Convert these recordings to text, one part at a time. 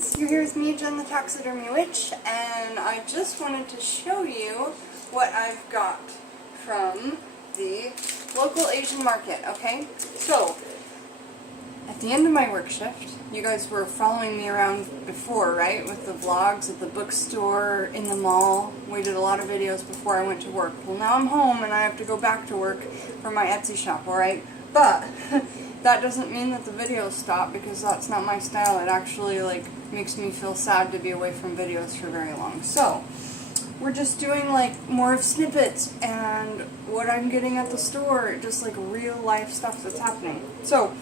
So here's me, Jen the Taxidermy Witch, and I just wanted to show you what I've got from the local Asian market, okay? So, at the end of my work shift, you guys were following me around before, right? With the vlogs at the bookstore, in the mall. We did a lot of videos before I went to work. Well, now I'm home and I have to go back to work for my Etsy shop, alright? But that doesn't mean that the videos stop, because that's not my style. It actually makes me feel sad to be away from videos for very long. So we're just doing more of snippets and what I'm getting at the store, just real life stuff that's happening. So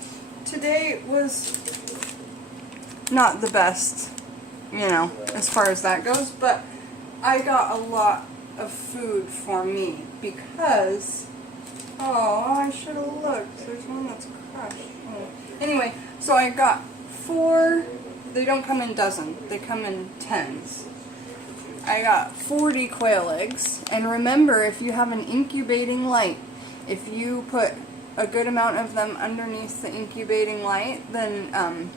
today was not the best, as far as that goes, but I got a lot of food for me because, oh, I should have looked. There's one that's crushed. Oh. Anyway, so I got 4, they don't come in dozen, they come in 10s. I got 40 quail eggs, and remember, if you have an incubating light, if you put a good amount of them underneath the incubating light, then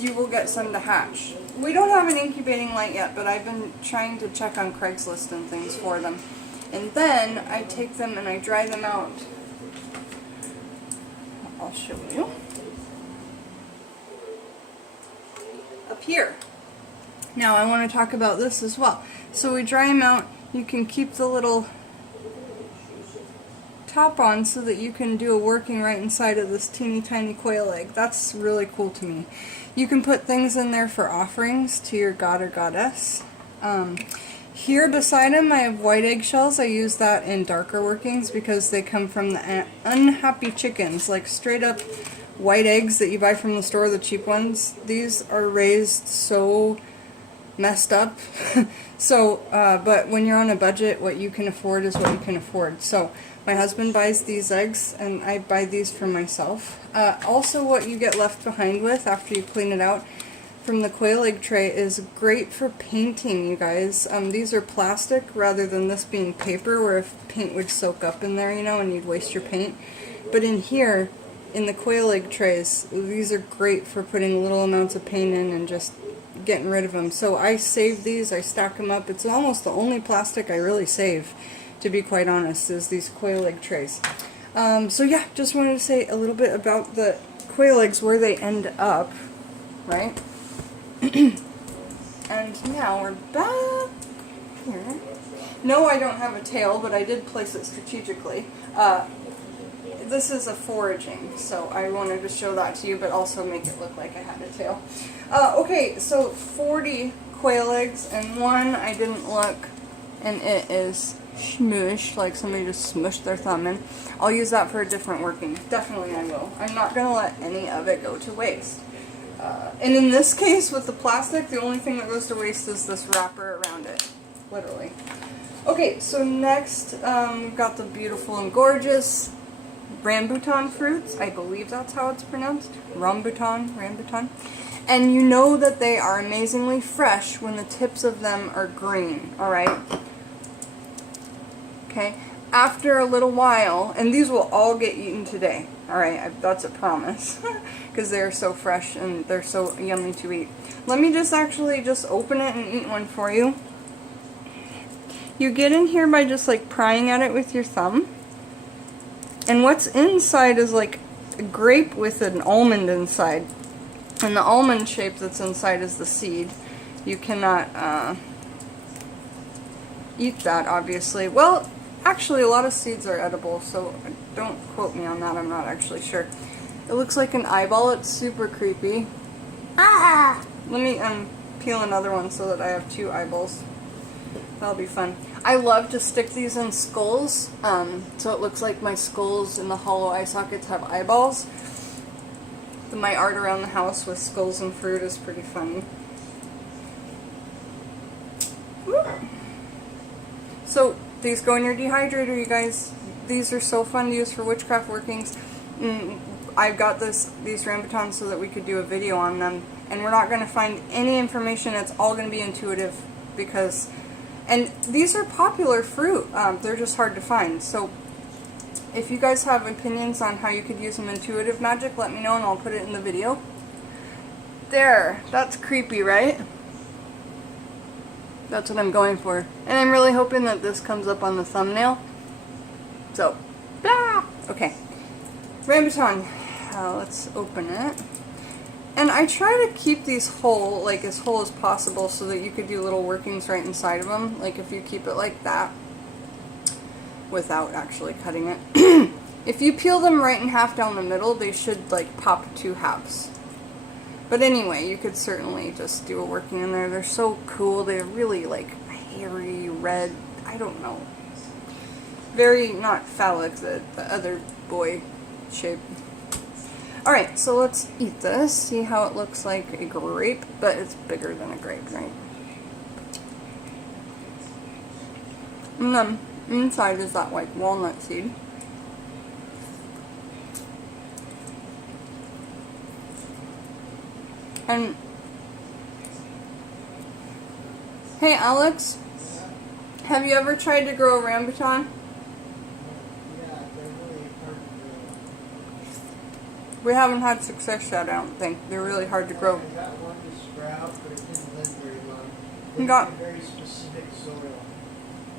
you will get some to hatch. We don't have an incubating light yet, but I've been trying to check on Craigslist and things for them. And then I take them and I dry them out. I'll show you. Up here. Now I want to talk about this as well. So we dry them out. You can keep the little top on so that you can do a working right inside of this teeny tiny quail egg. That's really cool to me. You can put things in there for offerings to your god or goddess. Here beside them I have white eggshells. I use that in darker workings because they come from the unhappy chickens, like straight up white eggs that you buy from the store, the cheap ones. These are raised so messed up. So, but when you're on a budget, what you can afford is what you can afford. So my husband buys these eggs and I buy these for myself. Also, what you get left behind with after you clean it out from the quail egg tray is great for painting, you guys. These are plastic rather than this being paper, where if paint would soak up in there, and you'd waste your paint. But in here, in the quail egg trays, these are great for putting little amounts of paint in and just getting rid of them. So I save these, I stack them up. It's almost the only plastic I really save, to be quite honest, is these quail egg trays. So yeah, just wanted to say a little bit about the quail eggs, where they end up, right? And now we're back here. No, I don't have a tail, but I did place it strategically. This is a foraging, so I wanted to show that to you, but also make it look like I had a tail. Okay, so 40 quail eggs, and one I didn't look, and it is smush, like somebody just smushed their thumb in. I'll use that for a different working. Definitely I will. I'm not going to let any of it go to waste. And in this case, with the plastic, the only thing that goes to waste is this wrapper around it. Literally. Okay, so next, we've got the beautiful and gorgeous Rambutan fruits. I believe that's how it's pronounced. Rambutan. And you know that they are amazingly fresh when the tips of them are green, alright? Okay, after a little while, and these will all get eaten today, alright, that's a promise, because they're so fresh and they're so yummy to eat. Let me just open it and eat one for you. You get in here by just prying at it with your thumb, and what's inside is a grape with an almond inside, and the almond shape that's inside is the seed. You cannot eat that, obviously. Well, actually, a lot of seeds are edible, so don't quote me on that. I'm not actually sure. It looks like an eyeball. It's super creepy. Ah! Let me peel another one so that I have 2 eyeballs. That'll be fun. I love to stick these in skulls, so it looks like my skulls in the hollow eye sockets have eyeballs. My art around the house with skulls and fruit is pretty funny. Woo. So these go in your dehydrator, you guys. These are so fun to use for witchcraft workings. I've got these Rambutans so that we could do a video on them, and we're not going to find any information. It's all going to be intuitive, because, and these are popular fruit. They're just hard to find. So if you guys have opinions on how you could use some intuitive magic, let me know and I'll put it in the video. There, that's creepy, right? That's what I'm going for. And I'm really hoping that this comes up on the thumbnail. So, blah! Okay. Rambutan. Let's open it. And I try to keep these whole, like as whole as possible, so that you could do little workings right inside of them. Like if you keep it like that, without actually cutting it. If you peel them right in half down the middle, they should like pop 2 halves. But anyway, you could certainly just do a working in there. They're so cool. They're really like hairy, red, I don't know. Very, not phallic, the other boy shape. Alright, so let's eat this. See how it looks like a grape, but it's bigger than a grape, right? And then inside is that like walnut seed. And hey Alex, have you ever tried to grow a rambutan? We haven't had success yet, I don't think. They're really hard to grow. I got one to sprout, but it didn't live very long. He got a very specific soil.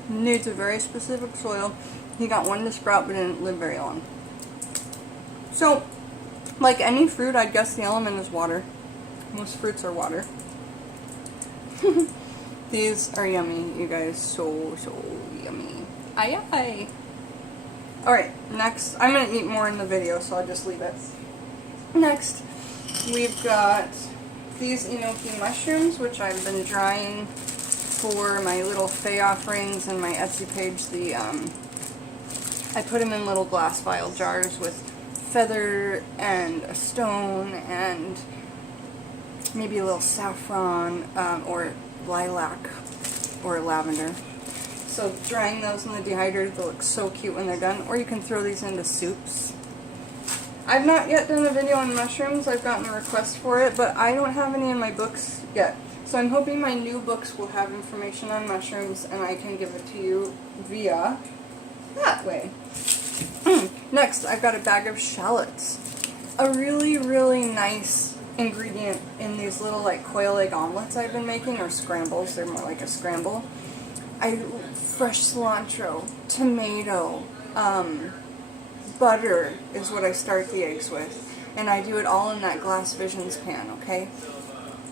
Needs a very specific soil. He got one to sprout, but didn't live very long. So, like any fruit, I guess the element is water. Most fruits are water. These are yummy, you guys. So yummy. Aye aye. Alright, next. I'm going to eat more in the video, so I'll just leave it. Next, we've got these enoki mushrooms, which I've been drying for my little Fae offerings and my Etsy page. I put them in little glass vial jars with feather and a stone and maybe a little saffron or lilac or lavender. So drying those in the dehydrator, they look so cute when they're done. Or you can throw these into soups. I've not yet done a video on mushrooms. I've gotten a request for it, but I don't have any in my books yet. So I'm hoping my new books will have information on mushrooms and I can give it to you via that way. Next, I've got a bag of shallots. A really, really nice ingredient in these little like quail egg omelets I've been making, or scrambles. They're more like a scramble. Fresh cilantro, tomato, butter is what I start the eggs with. And I do it all in that Glass Visions pan, okay?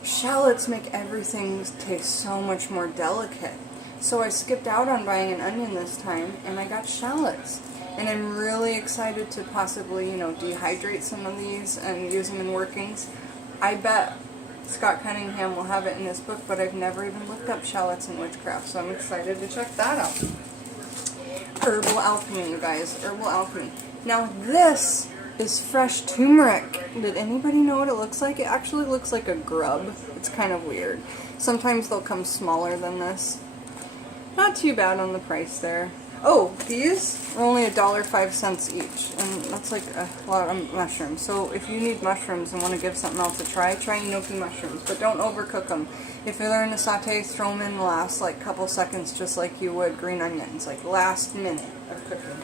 Shallots make everything taste so much more delicate. So I skipped out on buying an onion this time, and I got shallots. And I'm really excited to possibly, dehydrate some of these and use them in workings. I bet Scott Cunningham will have it in his book, but I've never even looked up shallots in Witchcraft, so I'm excited to check that out. Herbal alchemy, you guys. Herbal alchemy. Now this is fresh turmeric. Did anybody know what it looks like? It actually looks like a grub. It's kind of weird. Sometimes they'll come smaller than this. Not too bad on the price there. Oh, these are only $1.05 each, and that's like a lot of mushrooms. So if you need mushrooms and want to give something else a try enoki mushrooms, but don't overcook them. If they're in a saute, throw them in the last couple seconds, just like you would green onions, like last minute of cooking.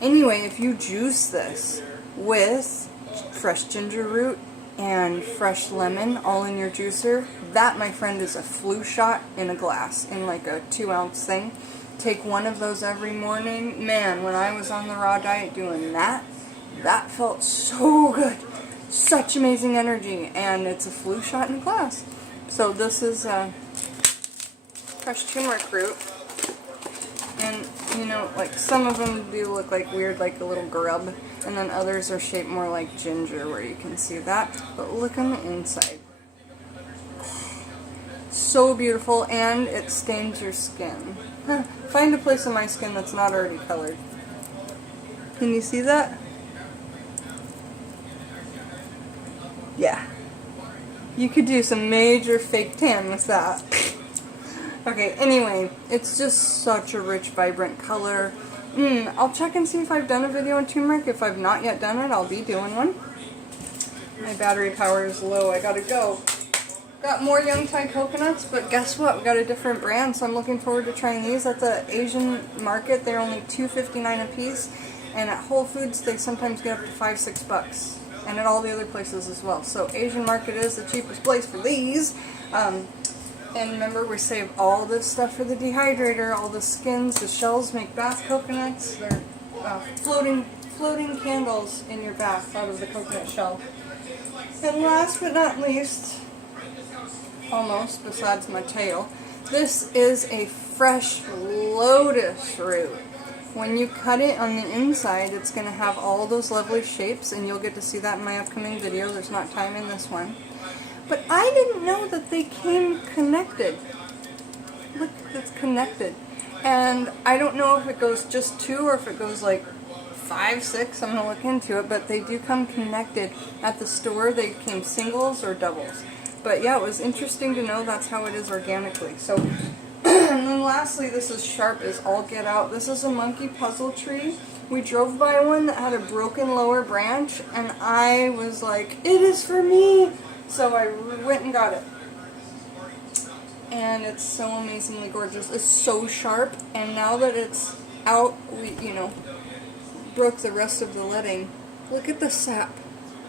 Anyway, if you juice this with fresh ginger root and fresh lemon all in your juicer, that, my friend, is a flu shot in a glass, in like a 2-ounce thing. Take one of those every morning. Man, when I was on the raw diet doing that felt so good. Such amazing energy, and it's a flu shot in a glass. So this is fresh turmeric root, and like some of them do look like weird, like a little grub, and then others are shaped more like ginger, where you can see that. But look on the inside. So beautiful, and it stains your skin. Find a place on my skin that's not already colored. Can you see that? Yeah. You could do some major fake tan with that. Okay, anyway, it's just such a rich, vibrant color. I'll check and see if I've done a video on turmeric. If I've not yet done it, I'll be doing one. My battery power is low. I gotta go. Got more Young Thai coconuts, but guess what? We got a different brand, so I'm looking forward to trying these. At the Asian market, they're only $2.59 a piece, and at Whole Foods, they sometimes get up to $5-6. and at all the other places as well. So Asian market is the cheapest place for these. And remember, we save all this stuff for the dehydrator, all the skins, the shells make bath coconuts. They're floating candles in your bath out of the coconut shell. And last but not least, almost, besides my tail, this is a fresh lotus root. When you cut it on the inside, it's going to have all those lovely shapes, and you'll get to see that in my upcoming video. There's not time in this one. But I didn't know that they came connected. Look, it's connected. And I don't know if it goes just 2 or if it goes like 5, 6. I'm going to look into it. But they do come connected. At the store, they came singles or doubles. But yeah, it was interesting to know that's how it is organically. So, and then lastly, this is sharp as all get out. This is a monkey puzzle tree. We drove by one that had a broken lower branch, and I was like, it is for me! So I went and got it. And it's so amazingly gorgeous. It's so sharp, and now that it's out, we, broke the rest of the letting. Look at the sap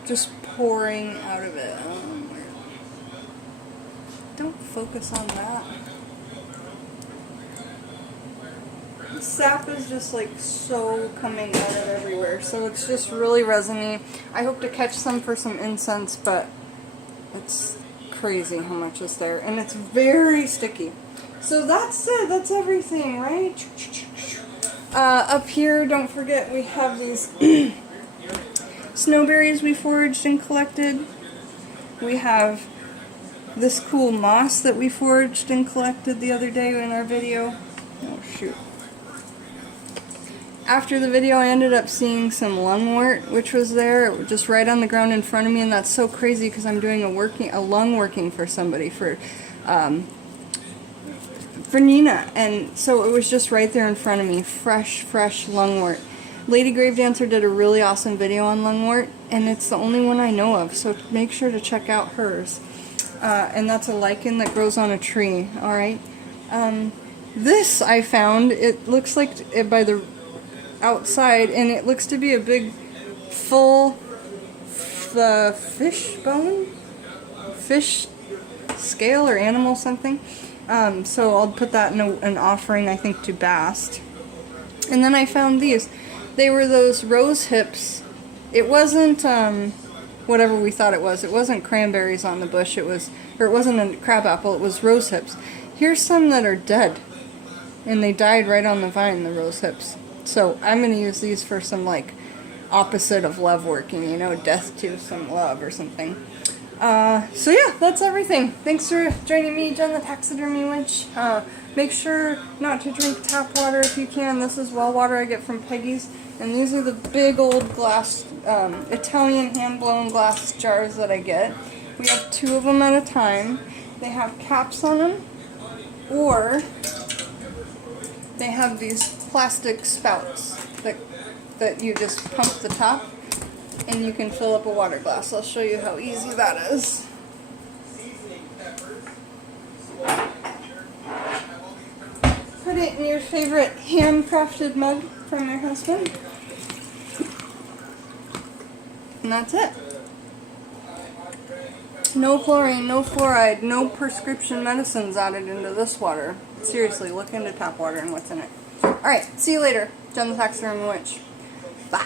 just pouring out of it. Don't focus on that. The sap is just like so coming out of everywhere, so it's just really resiny. I hope to catch some for some incense, but it's crazy how much is there, and it's very sticky. So that's it. That's everything, right? Up here, don't forget, we have these snowberries we foraged and collected. We have this cool moss that we foraged and collected the other day in our video. Oh, shoot. After the video, I ended up seeing some lungwort, which was there, just right on the ground in front of me, and that's so crazy because I'm doing a lung working for somebody, for Nina, and so it was just right there in front of me, fresh lungwort. Lady Grave Dancer did a really awesome video on lungwort, and it's the only one I know of, so make sure to check out hers. And that's a lichen that grows on a tree, alright? This I found, it looks like by the outside, and it looks to be a big full fish bone? Fish scale or animal something. So I'll put that in an offering, I think, to Bast. And then I found these. They were those rose hips. It wasn't whatever we thought it was. It wasn't cranberries on the bush. It wasn't a crabapple. It was rose hips. Here's some that are dead, and they died right on the vine, the rose hips. So I'm going to use these for some, like, opposite of love working, death to some love or something. So yeah, that's everything. Thanks for joining me, Jen the Taxidermy Witch. Make sure not to drink tap water if you can. This is well water I get from Peggy's. And these are the big old glass, Italian hand-blown glass jars that I get. We have 2 of them at a time. They have caps on them, or they have these plastic spouts that you just pump the top, and you can fill up a water glass. I'll show you how easy that is. Put it in your favorite handcrafted mug from your husband. And that's it. No chlorine, no fluoride, no prescription medicines added into this water. Seriously, look into tap water and what's in it. Alright, see you later. Jen the Taxidermy Witch. Bye.